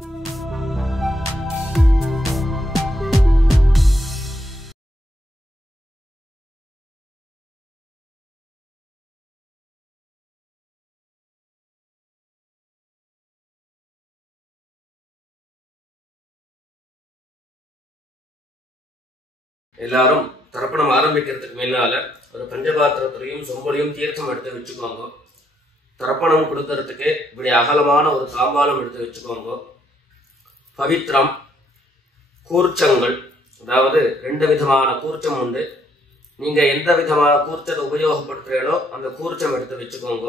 எல்லாரும் தர்ப்பணம் ஆரம்பிக்கிறதுக்கு முன்னால ஒரு பஞ்சபாத்திரத்திலையும் சொம்பலையும் தீர்த்தம் எடுத்து வச்சுக்கோங்க. தர்ப்பணம் கொடுக்கறதுக்கு இப்படி அகலமான ஒரு தாம்பாலம் எடுத்து வச்சுக்கோங்க. பவித்திரம், கூர்ச்சங்கள், அதாவது 2 விதமான கூர்ச்சம் உண்டு. நீங்க எந்த விதமான கூர்ச்சத்தை உபயோகப்படுத்துறீங்களோ அந்த கூர்ச்சம் எடுத்து வச்சுக்கோங்க.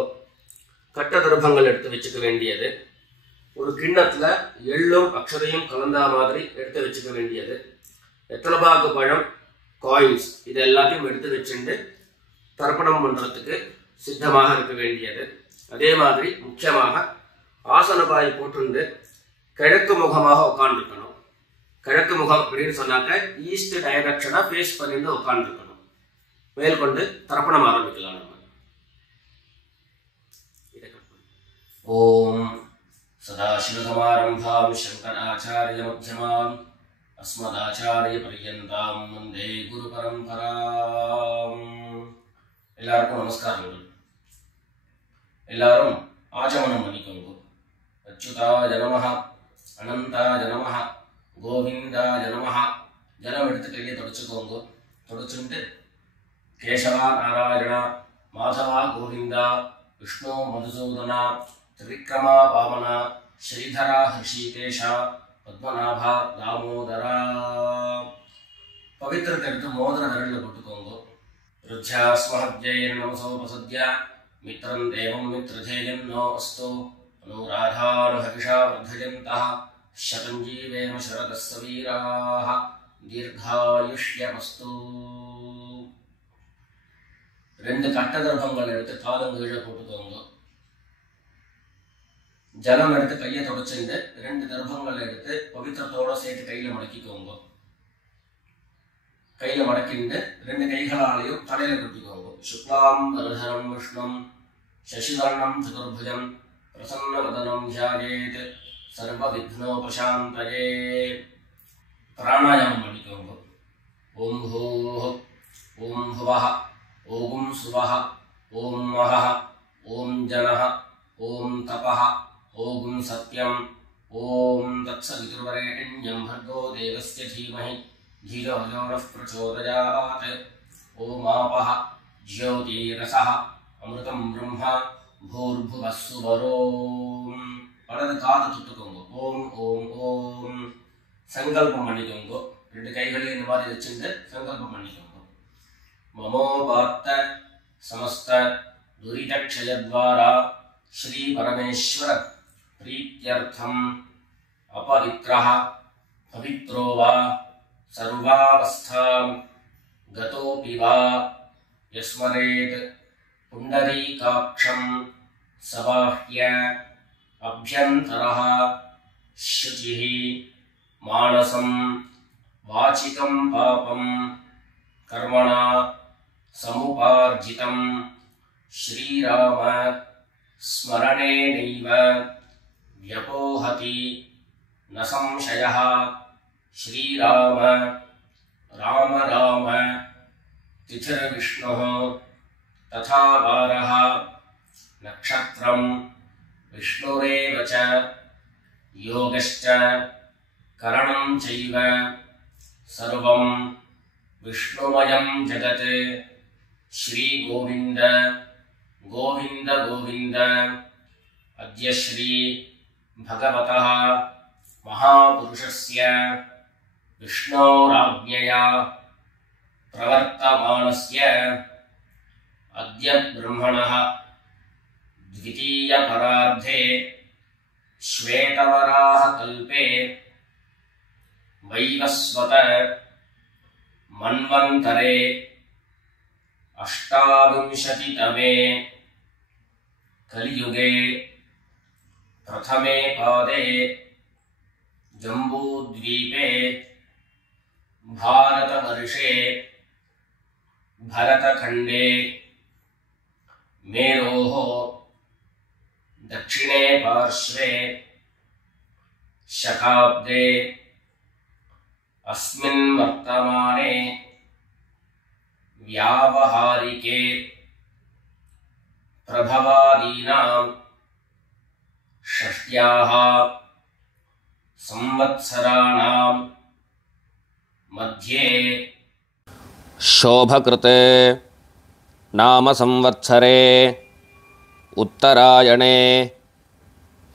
கட்ட தர்ப்பங்கள் எடுத்து வச்சுக்க வேண்டியது. ஒரு கிண்ணத்துல எள்ளும் அக்ஷதையும் கலந்தா மாதிரி எடுத்து வச்சுக்க வேண்டியது. வெத்தலைபாக்கு பழம், காயின்ஸ், இது எல்லாத்தையும் எடுத்து வச்சுட்டு தர்ப்பணம் பண்றதுக்கு சித்தமாக இருக்க வேண்டியது. அதே மாதிரி முக்கியமாக ஆசனபாய் போட்டு கிழக்கு முகமாக உட்காந்துருக்கணும். கிழக்கு முகம் அப்படின்னு சொன்னாக்க ஈஸ்ட் டைரக்ஷனா ஃபேஸ் பண்ணிட்டு உட்காந்துருக்கணும். மேற்கொண்டு தர்ப்பணம் ஆரம்பிக்கலாம். நம்ம ஓம் சதாசிவசமாரம்பாம் சங்கராச்சாரிய மத்யமாம் अस्मदाचार्य पर्यन्तां वन्दे गुरु परंपराम्. எல்லாருக்கும் நமஸ்காரங்கள். எல்லாரும் ஆச்சமனம் பண்ணிக்கோங்க. அச்சுதாய நமஹ, அனந்தாய நமஹ, கோவிந்தாய நமஹ. ஜலம் எடுத்து கையை தொடச்சுக்கோங்க. தொடச்சுட்டு கேசவா நாராயணா, மாதவா கோவிந்தா, விஷ்ணு மதுசூதனா, திரிவிக்ரமா வாமனா, ஸ்ரீதரா ஹிருஷிகேஷா, பத்மநாபா தாமோதரா. பவித்திரத்தை எடுத்து மோதிர விரலில் போட்டுக்கோங்க. ருத்யாஸ்மஹத்யை நமசோபசத்ய மித்ரம் தேவம் மித்ரதேயம் நோ அஸ்து அனுராதானுஹவிஷா வர்தயந்தः சதஞ்சீவேம சரதஸ்ஸ வீராः தீர்காயுஷ்யமஸ்து. 2 கட்ட தர்ப்பங்கள் எடுத்து காலங்கீழ போட்டுக்கோங்க. ஜலம் எடுத்து கையை தொடச்சுட்டு 2 தர்ப்பங்கள் எடுத்து பவித்திரத்தோட சேர்த்து கையில மடக்கிக்கோங்க. கையில மடக்கிட்டு 2 கைகளாலையும் தலையில குத்திக்கோங்க. சுக்லாம் வரதரம் விஷ்ணும் சசிவர்ணம் சதுர்புஜம் பிரசன்னவதனம் தியாயேத் சர்வ விக்னோபசாந்தயே. பிராணாயாமம் பண்ணிக்கோங்க. ஓம் பூஹ், ஓம் புவஹ, ஓம் சுவஹ, ஓம் மஹஹ, ஓம் ஜனஹ, ஓம் தபஹ, ஓம் சத்யம், ஓம் தத்சவிதுர்வரேண்யம் भर्गो देवस्य धीमहि धियो यो नः प्रचोदयात्. ஓம் ஆபஹ ஜ்யோதிரஸஹ அமிர்தம் பிரம்மா பூர்புவः சுவரோம். வலது காது தொட்டுக்கோங்க. ஓம் ஓம் ஓம். சங்கல்பம் பண்ணிக்கோங்க. 2 கைகளையும் இந்த மாதிரி வச்சுட்டு சங்கல்பம் பண்ணிக்கோங்க. மமோபாத்த சமஸ்த துரிதக்ஷயத்வாரா श्री परमेश्वर प्रीत्यर्थम अपवित्रः पवित्रो वा सर्वावस्थां गतोऽपि वा यस्मरेत् पुण्डरीकाक्षं सबाह्य अभ्यन्तरः शुचिः मानसं वाचिकं पापं कर्मणा समुपार्जितं श्रीराम स्मरणेनैव व्यपोहति न संशयः. श्रीराम राम राम तिथिर्विष्णुः तथा वारः नक्षत्रं विष्णुरेव च योगश्च करणं चैव सर्वं विष्णुमयं जगत्. श्री गोविंद गोविंद गोविंद. अद्य श्री भगवतः महापुरुषस्य विष्णोराज्ञया प्रवर्तमानस्य अद्य ब्रह्मणः द्वितीयपरार्धे श्वेतवराह कल्पे वैवस्वत मन्वन्तरे 28तमे कलियुगे प्रथमे पादे जम्बूद्वीपे भारतवर्षे भरतखण्डे मेरोः दक्षिणे पार्श्वे शकाब्दे अस्मिन् वर्तमाने व्यावहारिके प्रभवादीनां षष्ट्याः संवत्सराणां मध्ये शोभकृते नाम संवत्सरे उत्तरायणे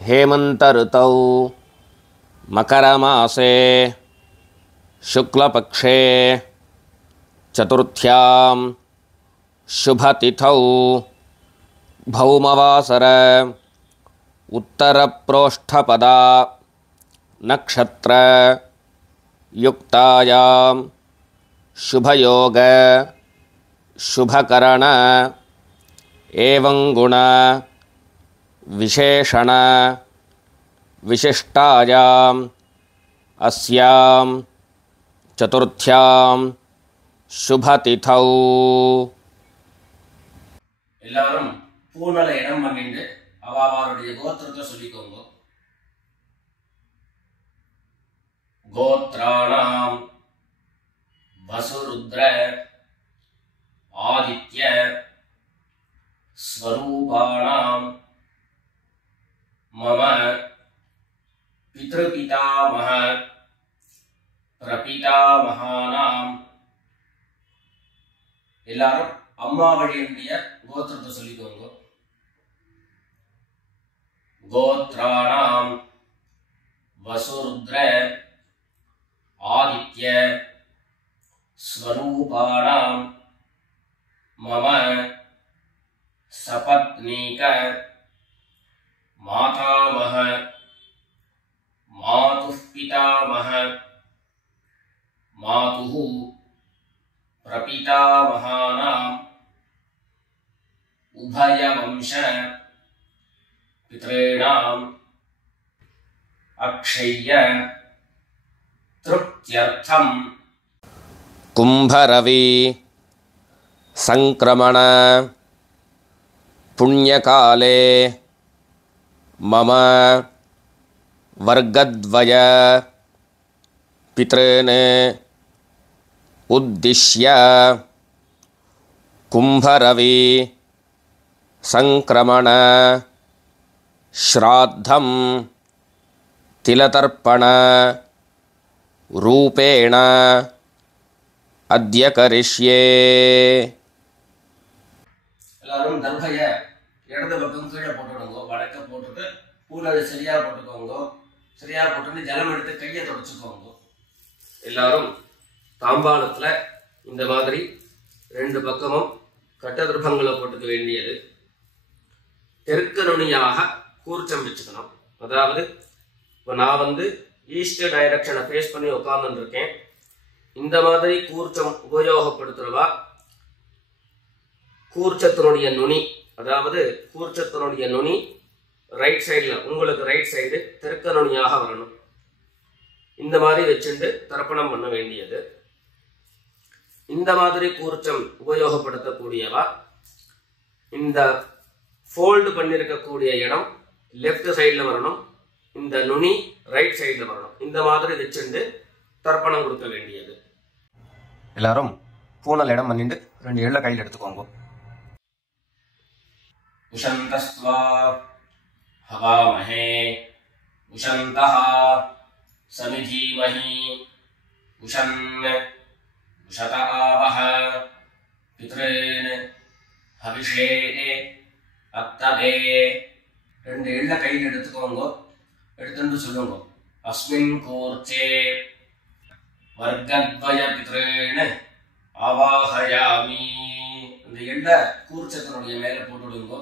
हेमंत ऋतौ मकरमासे शुक्लपक्षे चतुर्थ्यां शुभतिथौ भौमवासर उत्तरप्रोष्ठपदा नक्षत्र युक्तायां शुभयोग शुभकरण एवं गुण विशेषण विशिष्टायां अस्यां चतुर्थ्यां शुभतिथौ எல்லாரும் பூனல இடம் பண்ணிட்டு அவளுடைய கோத்திரத்தை சொல்லிக்கோங்க. கோத்ராணாம் வசுருத்ர ஆதித்ய ஸ்வரூபாணாம் மம பித்ருபிதாமஹ பிரபிதாமஹானாம். எல்லாரும் அம்மா வழியுடைய கோத்திரத்தை சொல்லிக்கோங்க. கோத்ராணாம் வசுருத்ர ஆதித்ய ஸ்வரூபாணாம் மம சபத்னீக மாதாமஹ மாதுः பிதாமஹ மாதுः பிரபிதாமஹானாம் உபயவம்ச பித்ரேணாம் அக்ஷய்ய திருப்த்யர்த்தம். கும்பரவி சங்கிரமண புண்ணியகாலே மம வர்க்கத்வய பித்ரேன் உத்திஷ்ய கும்பரவி சங்கிரமண ஸ்ராத்தம் திலதர்ப்பண ரூபேண அத்ய கரிஷ்யே. எல்லாரும் தர்பைய இடது பக்கம் கீழே போட்டுடுங்க. வடக்க போட்டுட்டு பூனலை சரியா போட்டுக்கோங்க. சரியா போட்டுட்டு ஜலம் எடுத்து கையை தொடச்சுக்கோங்க. எல்லாரும் தாம்பாளத்துல இந்த மாதிரி ரெண்டு பக்கமும் கட்ட திருப்பங்களை போட்டுக்க வேண்டியது. தெற்கு நுனியாக கூர்ச்சம் வச்சுக்கணும். அதாவது இப்போ நான் ஈஸ்ட் டைரக்ஷனை ஃபேஸ் பண்ணி உட்கார்ந்து இருக்கேன். இந்த மாதிரி கூர்ச்சம் உபயோகப்படுத்துறவா கூர்ச்சத்தினுடைய நுனி, அதாவது கூர்ச்சத்தினுடைய நுனி ரைட் சைடில், உங்களுக்கு ரைட் சைடு தெற்கு நுனியாக வரணும். இந்த மாதிரி வச்சுட்டு தர்ப்பணம் பண்ண வேண்டியது. இந்த மாதிரி கூர்ச்சம் உபயோகப்படுத்தக்கூடியவா இந்த ஃபோல்டு பண்ணியிருக்கக்கூடிய இடம் லெஃப்ட் சைடில் வரணும், இந்த நுனி ரைட் சைடில் வரணும். இந்த மாதிரி வச்சுட்டு தர்ப்பணம் கொடுக்க வேண்டியது. எல்லாரும் பூனல் இடம் பண்ணிட்டு ரெண்டு எள்ள கையில் எடுத்துக்கோங்க. உஷந்தஸ்வா ஹவாமஹே உஷந்தஹ சமிதீமஹி உஷன் உஷத ஆவஹ பித்ரேன் ஹவிஷே அத்தவே. ரெண்டு எள்ள கையில் எடுத்துக்கோங்க. எடுத்துட்டு சொல்லுங்க. அஸ்மின் கூர்ச்சே வர்க்கத்வய பித்ரேன் ஆவாஹயாமி. இந்த எள்ள கூர்ச்சத்தினுடைய மேல போட்டுடுங்க.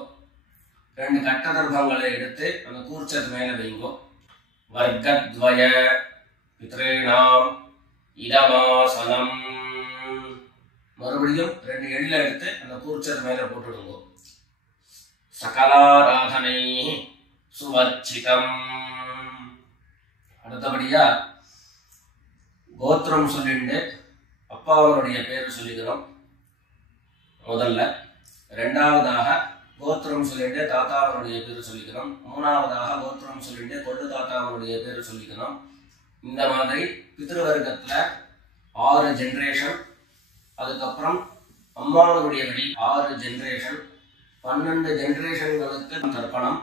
ரெண்டு கட்ட தர்ப்பங்களை எடுத்து அந்த கூர்ச்சத்து மேல வைங்க. வர்க்கத்வய பித்ரேணாம் இதமாசனம். மறுபடியும் ரெண்டு எள்ள எடுத்து அந்த கூர்ச்சத்து மேல போட்டுடுங்க. சகலாராதனை சுவர்ச்சிதம். அடுத்தபடியா கோத்திரம் சொல்லிட்டு அப்பாவனுடைய பேர் சொல்லிக்கிறோம் முதல்ல. ரெண்டாவதாக கோத்திரம் சொல்லிட்டு தாத்தாவனுடைய பேர் சொல்லிக்கணும். மூணாவதாக கோத்திரம் சொல்லிட்டு கொள்ளு தாத்தாவனுடைய பேர் சொல்லிக்கணும். இந்த மாதிரி பித்ருவர்க்கத்துல 6 ஜென்ரேஷன், அதுக்கப்புறம் அம்மாவனுடைய வழி 6 ஜென்ரேஷன், 12 ஜென்ரேஷன்களுக்கு தர்ப்பணம்.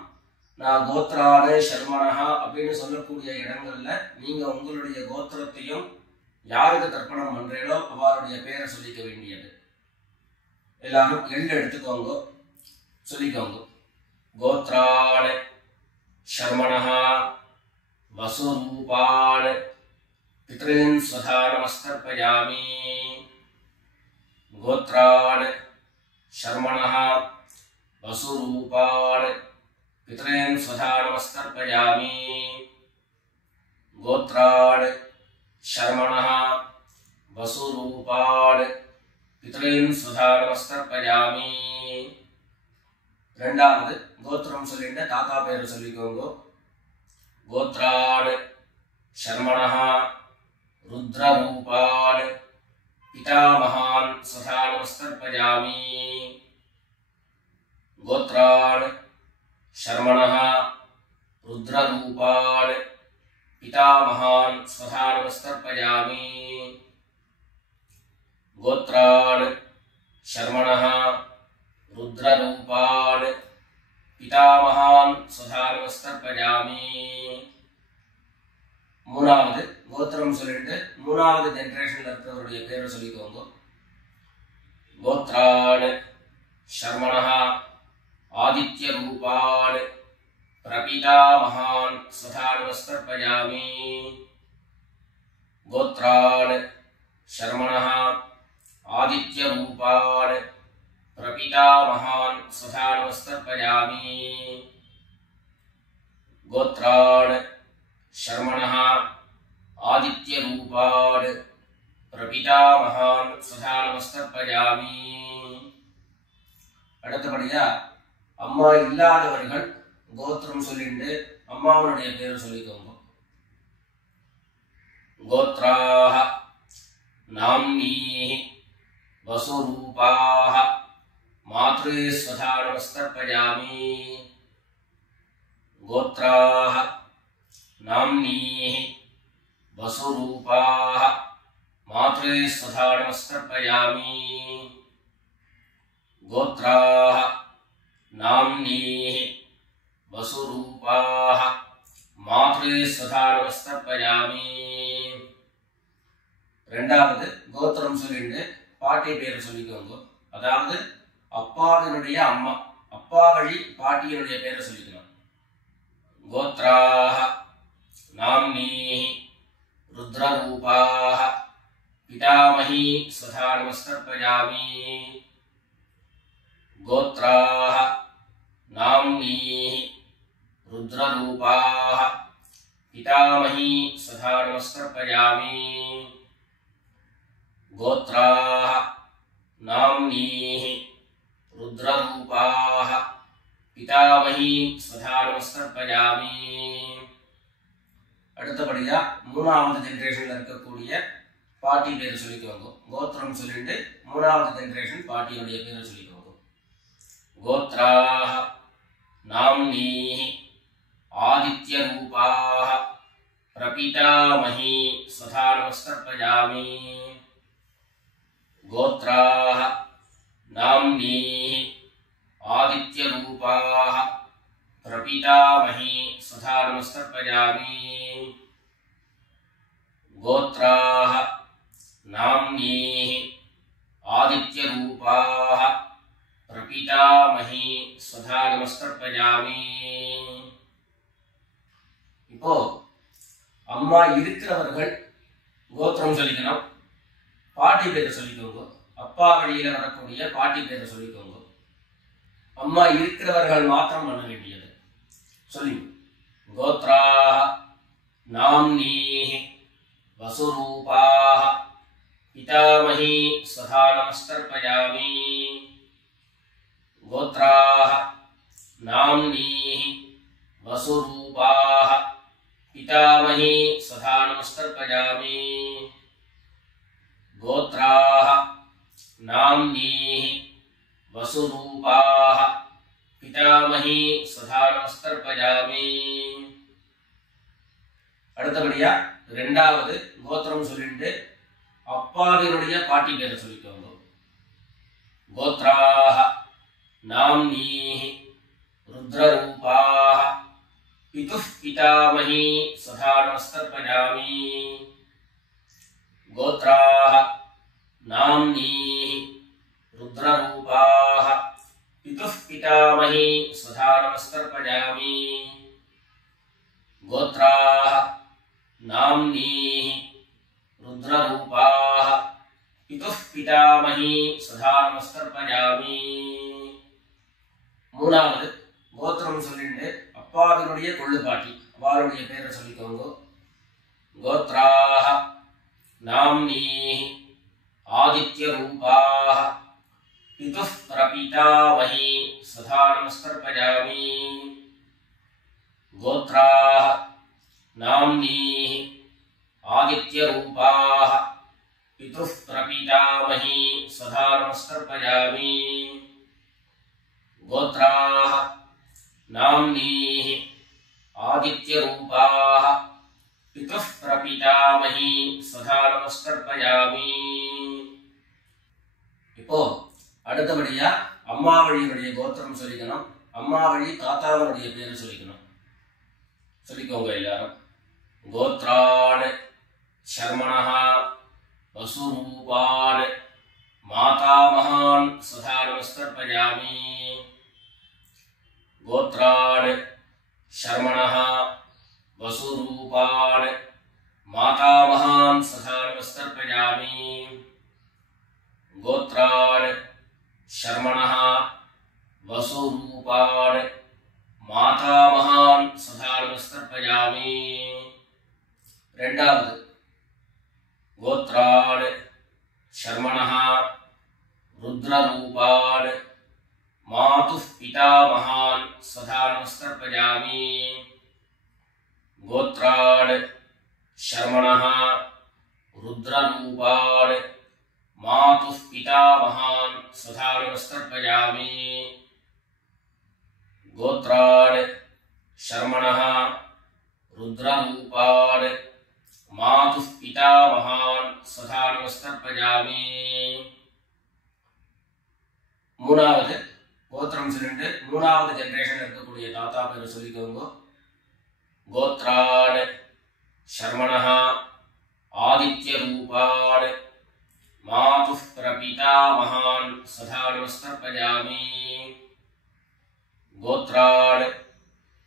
நான் கோத்ரான சர்மனஹா அப்படின்னு சொல்லக்கூடிய இடங்கள்ல நீங்க உங்களுடைய கோத்திரத்தையும் யாருக்கு தர்ப்பணம் பண்றீங்களோ அவருடைய பேரை சொல்லிக்க வேண்டியது. எல்லாரும் எள்ளு எடுத்துக்கோங்க, சொல்லிக்கோங்க. கோத்ரான சர்மனஹா வசுரூபான பித்ரீன் ஸ்வதா நமஸ்தர்ப்பயாமி. கோத்ரான சர்மனஹா வசுரூபான பித்ரீன் ஸ்வதா நமஸ்தர்ப்பயாமி. கோத்ரான் சர்மணஹ வசுரூபான் பித்ரீன் ஸ்வதா நமஸ்தர்ப்பயாமி. ரெண்டாவது கோத்திரம் சொல்லிட்டு தாத்தா பேரு சொல்லிக்கோங்க. கோத்ரான் சர்மணஹ ருத்ரரூபான் பிதாமகான் ஸ்வதா நமஸ்தர்ப்பயாமி. கோத்ரான் शर्मणः रुद्ररूपान् पितामहान् स्वधा नमस्तर्पयामि. गोत्रान् शर्मणः रुद्ररूपान् पितामहान् स्वधा नमस्तर्पयामि. மூணாவது கோத்திரம் சொல்லிட்டு மூணாவது ஜெனரேஷன்ல இருக்கிறவருடைய பேரை சொல்லிக்கோங்க. கோத்ரான் शर्मणः आदित्य रूपान् प्रपितामहान् स्वधा नमस्तर्पयामि. गोत्रान् शर्मणः आदित्य रूपान् प्रपितामहान् स्वधा नमस्तर्पयामि. गोत्रान् शर्मणः आदित्य रूपान् प्रपितामहान् स्वधा नमस्तर्पयामि. அடுத்தபடியா அம்மா இல்லாதவர்கள் கோத்திரம் சொல்லிட்டு அம்மாவுடைய பேரை சொல்லிக்கோங்க. கோத்ராஹ நாம்னீஹி வசுரூபாஹ மாத்ரே ஸ்வதா நமஸ்தர்ப்பயாமி. கோத்ராஹ நாம்னீஹி வசுரூபாஹ மாத்ரே ஸ்வதா நமஸ்தர்ப்பயாமி. गोत्राः नाम्नीः वसुरूपाः मात्रे स्वधा नमस्तर्पयामि. ரெண்டாவது கோத்திரம் சொல்லிட்டு பாட்டி பேர் சொல்லிக்கோங்க. அதாவது அப்பாவினுடைய அம்மா, அப்பா வழி பாட்டியினுடைய பேரை சொல்லிக்கணும். கோத்ராः नाम्नीः रुद्ररूपाः पितामही स्वधा नमस्तर्पयामि. गोत्राः नाम्नीः रुद्ररूपाः पितामही स्वधा नमस्तर्पयामि. गोत्राः नाम्नीः रुद्ररूपाः पितामही स्वधा नमस्तर्पयामि. அடுத்தபடியா மூணாவது ஜெனரேஷன்ல இருக்கக்கூடிய பாட்டி பேரை சொல்லிக்கோங்க. கோத்திரம் சொல்லிட்டு மூணாவது ஜெனரேஷன் பாட்டியுடைய பேரை சொல்லிக்கோங்க. गोत्राः नाम्नीः आदित्य रूपाः प्रपितामही स्वधा नमस्तर्पयामि. गोत्राः नाम्नीः आदित्य रूपाः प्रपितामही स्वधा नमस्तर्पयामि. गोत्राः नाम्नीः आदित्य रूपाः प्रपितामही स्वधा नमस्तर्पयामि. இப்போ அம்மா இருக்கிறவர்கள் கோத்திரம் சொல்லிக்கணும், பாட்டி பேரை சொல்லிக்கோங்க. அப்பா வழியில வரக்கூடிய பாட்டி பேரை சொல்லிக்கோங்க. அம்மா இருக்கிறவர்கள் மாத்திரம் பண்ண வேண்டியது சொல்லி. கோத்ராஹ நாம்னீஹி வசுரூபாஹ பிதாமஹி स्वधा नमस्तर्पयामि. गोत्राः नाम्नीः वसुरूपाः पितामही स्वधा नमस्तर्पयामि. गोत्राः नाम्नीः वसुरूपाः பிதாமஹி சதா நமஸ்தர்ப்பயாமி. அடுத்தபடியா ரெண்டாவது கோத்திரம் சொல்லிட்டு அப்பாவினுடைய பாட்டி பேரை சொல்லிக்கோங்க. கோத்ராஹ நாம்னீஹி ருத்ரரூபாஹ பிதுः பிதாமஹி சதா நமஸ்தர்ப்பயாமி. கோத்ராஹ நாம்னீஹி ருத்ரரூபாஹ பிதுः பிதாமஹி சதா நமஸ்தர்ப்பயாமி. கோத்ராஹ நாம்னீஹி ருத்ரரூபாஹ பிதுः பிதாமஹி சதா நமஸ்தர்ப்பயாமி. மூணாவது கோத்திரம் சொல்லிட்டு அப்பாவினுடைய கொள்ளுப்பாட்டி அவருடைய பேரை சொல்லிக்கோங்க. கோத்ராஹ நாம்னீஹி ஆதித்யரூபாஹ பிதுः பிரபிதாமஹி சதா நமஸ்தர்ப்பயாமி. கோத்ராஹ நாம்னீஹி ஆதித்யரூபாஹ பிதுः பிரபிதாமஹி சதா நமஸ்தர்ப்பயாமி. கோத்ராஹ நாம்னீஹி ஆதித்யரூபாஹ பிதுः பிரபிதாமஹி சதா நமஸ்தர்ப்பயாமி. இப்போ அடுத்தபடியா அம்மா வழியினுடைய கோத்திரம் சொல்லிக்கணும். அம்மா வழி தாத்தாவனுடைய பேரு சொல்லிக்கணும். சொல்லிக்கோங்க எல்லாரும். கோத்ரான் சர்மணஹ வசுரூபான் மாதாமகான் சதா நமஸ்தர்ப்பயாமி. கோத்ரான் சர்மணஹ வசுரூபான் மாதாமகான் சதா நமஸ்தர்ப்பயாமி. கோத்ரான் சர்மணஹ வசுரூபான் மாதாமகான் சதா நமஸ்தர்ப்பயாமி. ரெண்டாவது கோத்ரான் சர்மணஹ ருத்ரரூபான் மாதுः பிதாமகான் சதா நமஸ்தர்ப்பயாமி. கோத்ரான் சர்மணஹ ருத்ரரூபான் மாதுः பிதாமகான் சதா நமஸ்தர்ப்பயாமி. கோத்ரான் சர்மணஹ ருத்ரரூபான் மாதுः பிதாமகான் சதா நமஸ்தர்ப்பயாமி. மூணாவது கோத்திரம் சொல்லிட்டு மூணாவது ஜெனரேஷன் இருக்கக்கூடிய தாத்தா பேரை சொல்லிக்கோங்க. கோத்ரான் சர்மணஹ ஆதித்யரூபான் மாதுः பிரபிதாமகான் சதா நமஸ்தர்ப்பயாமி. கோத்ரான்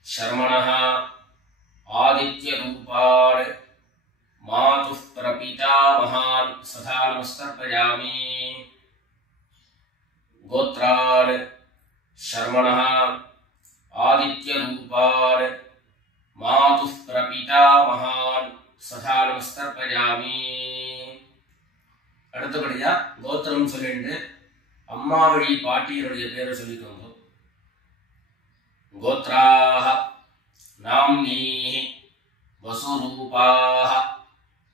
சர்மணஹ ஆதித்யரூபான் மாதுः பிரபிதாமகான் சதா நமஸ்தர்ப்பயாமி. கோத்ரான் சர்மணஹ ஆதித்யரூபான் மாதுः பிரபிதாமகான் சதா நமஸ்தர்ப்பயாமி. அடுத்தபடியா கோத்திரம் சொல்லிட்டு அம்மா வழி பாட்டியருடைய பேரை சொல்லிக்கோங்க. கோத்ராஹ நாம்னீஹி வசுரூபாஹ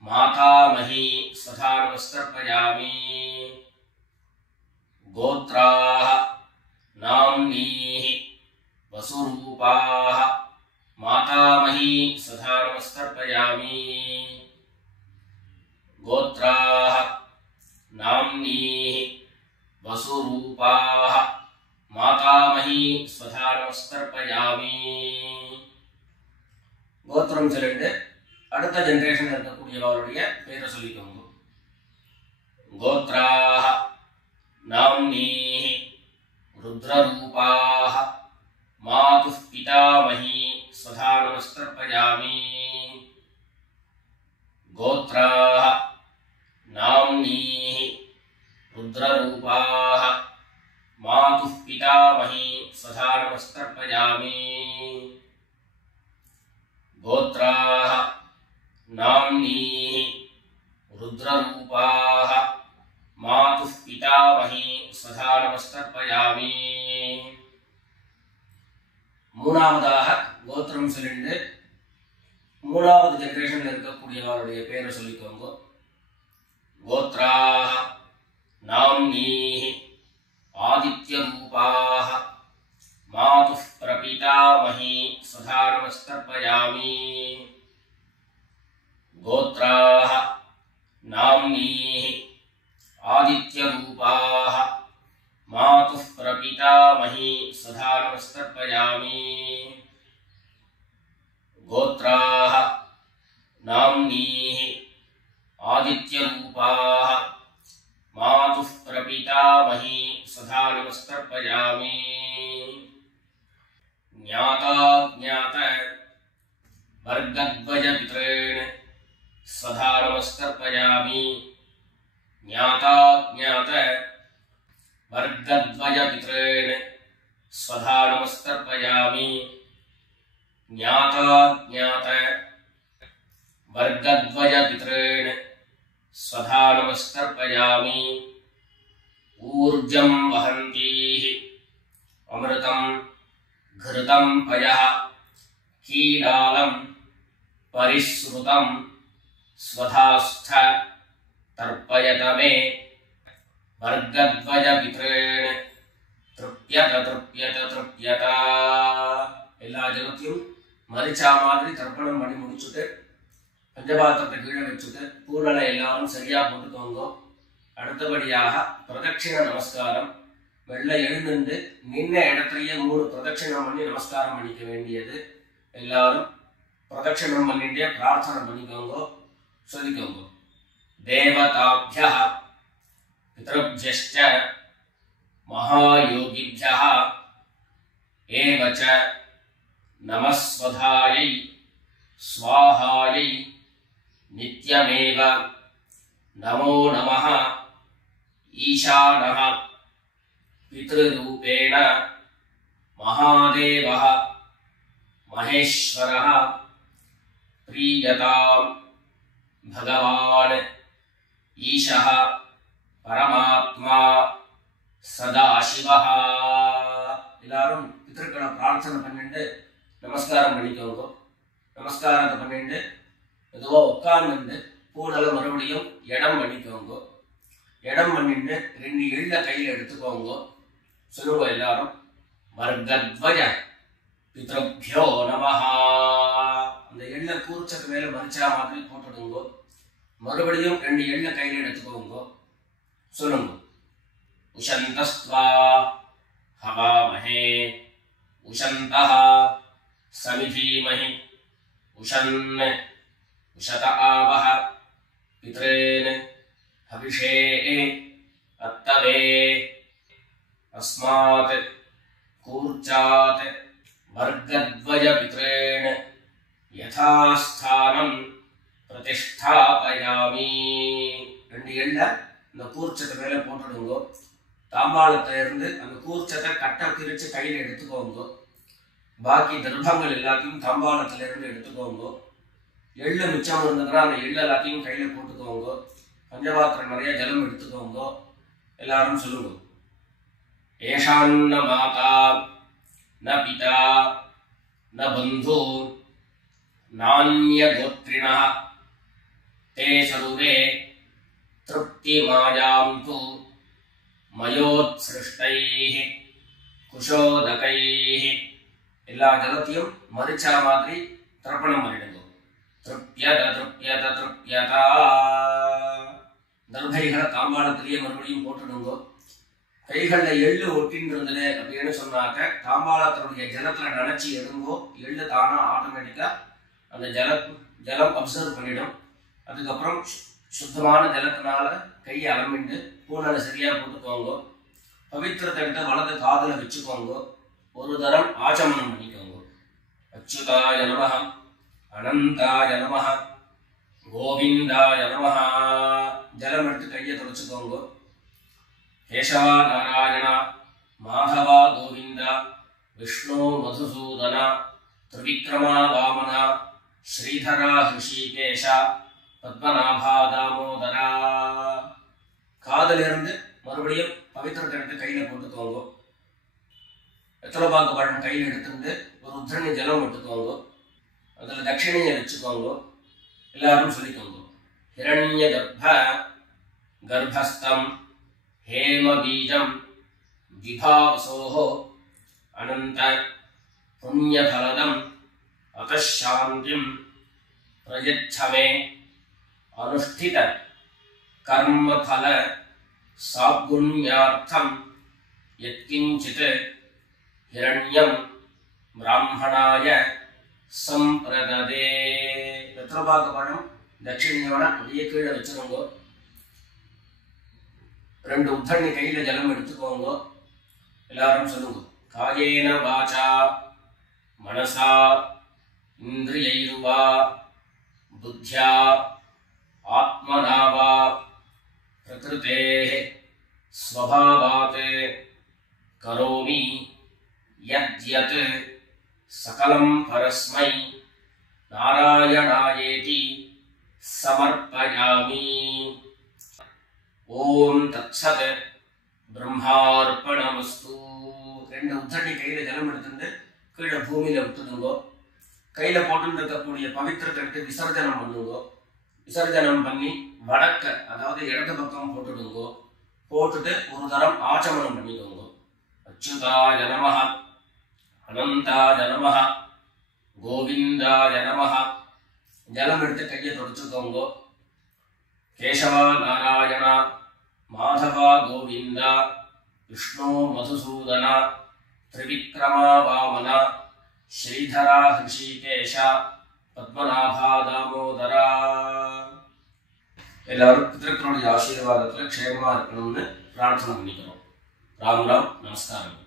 மாதாமஹி சதா நமஸ்தர்ப்பயாமி. கோத்ராஹ நாம்னீஹி வசுரூபாஹ மாதாமஹி சதா நமஸ்தர்ப்பயாமி. கோத்ராஹ நாம்னீஹி வசுரூபாஹ மாதாமஹி சதா நமஸ்தர்ப்பயாமி. கோத்திரம் சொல்லிட்டு அடுத்த ஜெனரேஷன் இருக்கக்கூடியவருடைய பேரை சொல்லிக்கோங்க. கோத்ராஹ நாம்னீஹி ருத்ரரூபாஹ மாதுः பிதாமஹி சதா நமஸ்தர்ப்பயாமி. கோத்ராஹ நாம்னீஹி ருத்ரரூபாஹ மாதுः பிதாமஹி சதா நமஸ்தர்ப்பயாமி. கோத்ராஹ நாம்னீஹி ருத்ரரூபாஹ மாதுः பிதாமஹி சதா நமஸ்தர்ப்பயாமி. மூணாவதாக கோத்திரம் சொல்லிட்டு மூணாவது ஜெனரேஷன்ல இருக்கக்கூடியவருடைய பேரை சொல்லிக்கோங்க. கோத்ராஹ நாம்னீஹி ஆதித்யரூபாஹ मातुः प्रपीतामही स्वधा नमस्तर्पयामि। गोत्राः नाम्नीः आदित्यरूपाः मातुः प्रपीतामही स्वधा नमस्तर्पयामि। गोत्राः नाम्नीः आदित्यरूपाः मातुः प्रपीतामही स्वधा नमस्तर्पयामि। ज्ञाता ज्ञात वर्गद्वयपितॄन् स्वधा नमस्तर्पयामि। ज्ञाता ज्ञात वर्गद्वयपितॄन् स्वधा नमस्तर्पयामि। ज्ञाता ज्ञात वर्गद्वयपितॄन् स्वधा नमस्तर्पयामि। ऊर्जं वहन्तीः अमृतं घृतं पयः कीलालं परिश्रुतं स्वधास्थ तर्पयत मे। वर्गद्वयपितॄन् तृप्यत तृप्यत तृप्यत। எல்லா ஜலத்தையும் மரிச்சா மாதிரி தர்ப்பணம் பண்ணி முடிச்சுட்டு பஞ்சபாத்திரத்தை கீழே வச்சுட்டு பூர்ணலை எல்லாரும் சரியா போட்டுக்கோங்க. அடுத்தபடியாக பிரதட்சிண நமஸ்காரம். வெள்ள எழுந்து நின்ன இடத்துலயே 3 பிரதட்சிணம் பண்ணி நமஸ்காரம் பண்ணிக்க வேண்டியது. எல்லாரும் பிரதட்சிணம் பண்ணிட்டே பிரார்த்தனை பண்ணிக்கோங்க, சொல்லிக்கோங்க. தேவதாப்யः பித்ருப்யश्च மகாயோகிभ्यः ஏவச்ச நமஸ்வதாயை ஸ்வாஹாயை நித்யமேவ நமோ நமः ஈசானः பித்ருரூபேண மகாதேவः மகேஸ்வரः प्रीयताम् भगवान् ईशः परमात्मा सदाशिवः. எல்லாரும் பித்ருக்களை பிரார்த்தனை பண்ணிட்டு நமஸ்காரம் பண்ணிக்கோங்க. நமஸ்காரத்தை பண்ணிட்டு எதுவோ உட்கார்ந்து பூனலை மறுபடியும் இடம் பண்ணிக்கோங்க. இடம் பண்ணிட்டு 2 எள்ள கையில் எடுத்துக்கோங்க. சொல்லுங்க எல்லாரும். வர்கத்வய பித்ருப்யோ நமஹ. அந்த எள்ள கூர்ச்சத்து மேல மரிச்சா மாதிரி போட்டுடுங்க. மறுபடியும் 2 எள்ள கையில் எடுத்துக்கோங்க. சொல்லுங்க. உஷந்தஸ்வா ஹவாமஹே உஷந்தஹ சமிதீமஹி உஷன் உஷத ஆவஹ பித்ரேன் ஹவிஷே அத்தவே அஸ்மாத் கூர்ச்சாத் வர்கத்வய பித்ரேன் யதாஸ்தானம் பிரதிஷ்டாபயாமி. 2 எள்ள இந்த கூர்ச்சத்தை மேல போட்டுடுங்க. தாம்பாளத்துல இருந்து அந்த கூர்ச்சத்தை கட்ட பிரிச்சு கையில எடுத்துக்கோங்க. பாக்கி தர்ப்பங்கள் எல்லாத்தையும் தாம்பாளத்துல இருந்து எடுத்துக்கோங்க. எள்ளு மிச்சம் இருந்ததுன்னா அந்த எள்ளு எல்லாத்தையும் கையில போட்டுக்கோங்க. பஞ்சபாத்திரம் நிறைய ஜலம் எடுத்துக்கோங்க. எல்லாரும் சொல்லுங்க. ஏஷான்ன மாதா ந பிதா ந பந்து நான்ய கோத்ரிணः தே சர்வே திருப்தி மாயாம் து மயோத்ஸ்ருஷ்டைः குஷோதகைः. எல்லா ஜலத்தையும் மரிச்சா மாதிரி தர்ப்பணம் பண்ணிடுங்க. திருப்யத திருப்யத திருப்யதா. தர்பைகளை தாம்பாளத்திலேயே மறுபடியும் போட்டுடுங்க. கைகளில் எள்ளு ஒட்டின்னு இருந்தது அப்படின்னு சொன்னாக்க தாம்பாளத்தினுடைய ஜலத்துல நினைச்சு எடுங்கோ. எள்ளு தானா ஆட்டோமேட்டிக்கா அந்த ஜலம் அப்சர்வ் பண்ணிடும். அதுக்கப்புறம் சுத்தமான ஜலத்தினால கையை அலம்பிட்டு பூனலை சரியா போட்டுக்கோங்க. பவித்திரத்தை கிட்ட வலது காதுல வச்சுக்கோங்க. ஒரு தரம் ஆச்சமனம் பண்ணிக்கோங்க. அச்சுதாய நமஹ அனந்தாய நமஹ கோவிந்தாய நமஹ. ஜலம் எடுத்து கையை தொடச்சுக்கோங்க. கேசவா நாராயண மாதவா கோவிந்த விஷ்ணு மதுசூதன திரிவிக்ரமா வாமன ஸ்ரீதரா ஹிருஷிகேஷ பத்மநாபா தாமோதரா. காதலிருந்து மறுபடியும் பவித்திரத்தை எடுத்து கையில போட்டுக்கோங்க. வெத்தலைப்பாக்கு பழம் கையில் எடுத்துட்டு ஒரு உத்திரணி ஜலம் எடுத்துக்கோங்க. அதில் தட்சிணையை வச்சுக்கோங்க. எல்லாரும் சொல்லிக்கோங்க. ஹிரண்ய கர்ப்பஸ்தம் ஹேம பீஜம் விபாவசோஹோ अनंत पुण्यफलदम् अतः शान्तिं प्रयच्छ मे अनुष्ठित कर्मफल सागुण्यार्थं यत्किंचित् हिरण्यं ब्राह्मणाय संप्रददे. रत्रभागपणम दक्षिणेयोட அப்படியே கீழே வச்சிருங்க. ரெண்டு உத்தரணி கையில ஜலம் எடுத்துக்கோங்க. எல்லாரும் சொல்லுங்க. காயேன வாசா मनसा इंद्रियैर्वा बुद्ध्या आत्मना वा प्रकृतेः स्वभावात् करोमि यद्यत् सकलं परस्मै नारायणायेति समर्पयामि. ओम तत्सत् ब्रह्मार्पणमस्तु. ரெண்டு உத்தரணி கையில ஜலம் எடுத்துட்டு கீழே பூமியில விட்டுடுங்கோ. கையில போட்டுருக்கக்கூடிய பவித்திரத்தை எடுத்து விசர்ஜனம் பண்ணுங்கோ. விசர்ஜனம் பண்ணி வடக்க அதாவது இடது பக்கம் போட்டுடுங்கோ. போட்டுட்டு ஒரு தரம் ஆச்சமனம் பண்ணிக்கோங்க. அச்சுதாய நமஹ, அனந்தாய நமஹ, கோவிந்தாய நமஹ. ஜலம் எடுத்து கையை தொடச்சுக்கோங்க. கேசவா நாராயண, மாதவா கோவிந்தா, விஷ்ணு மதுசூதன, त्रिविक्रमा वामन, श्रीधरा ऋषिकेश, पद्मनाभा दामोदरा. எல்லாரும் பித்ருக்களுடைய ஆசீர்வாதத்துல க்ஷேமமா இருக்கணும்னு பிரார்த்தனை பண்ணிக்கிறோம். ராம் ராம். நமஸ்காரம்.